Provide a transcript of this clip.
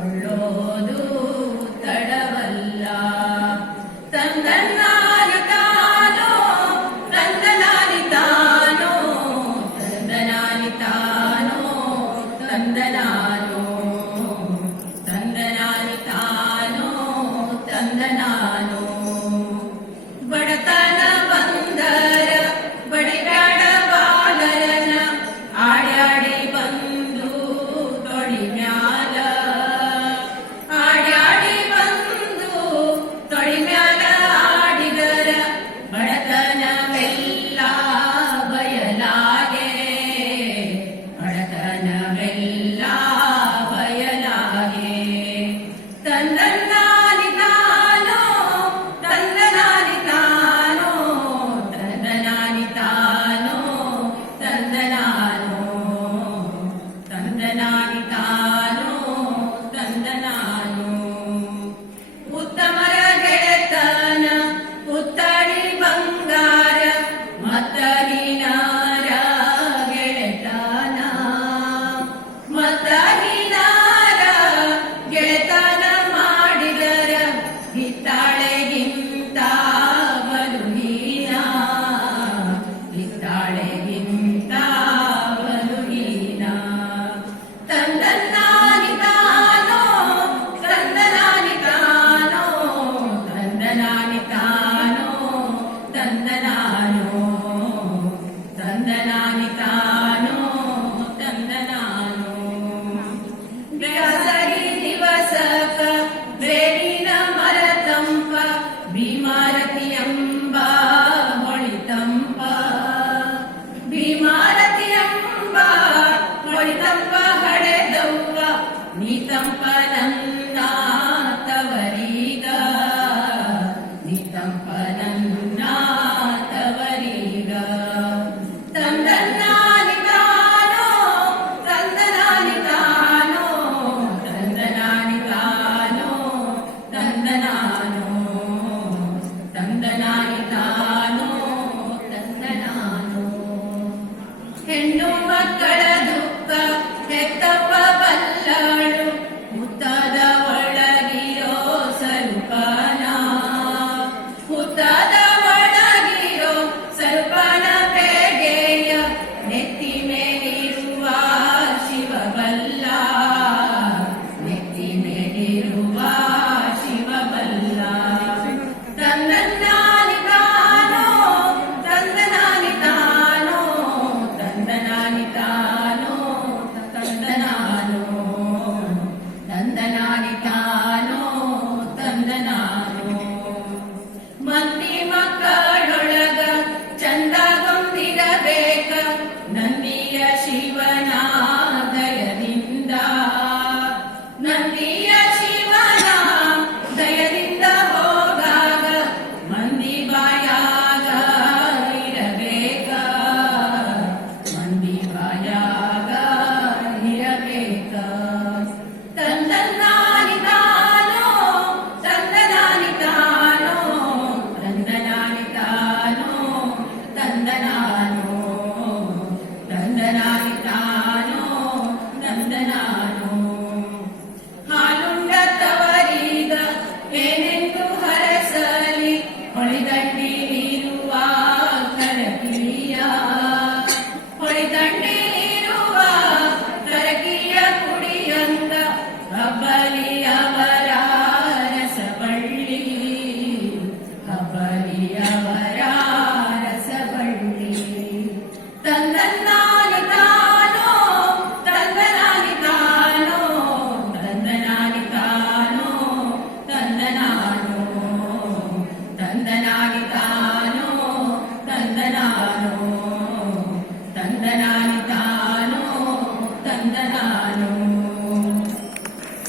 করল Hello.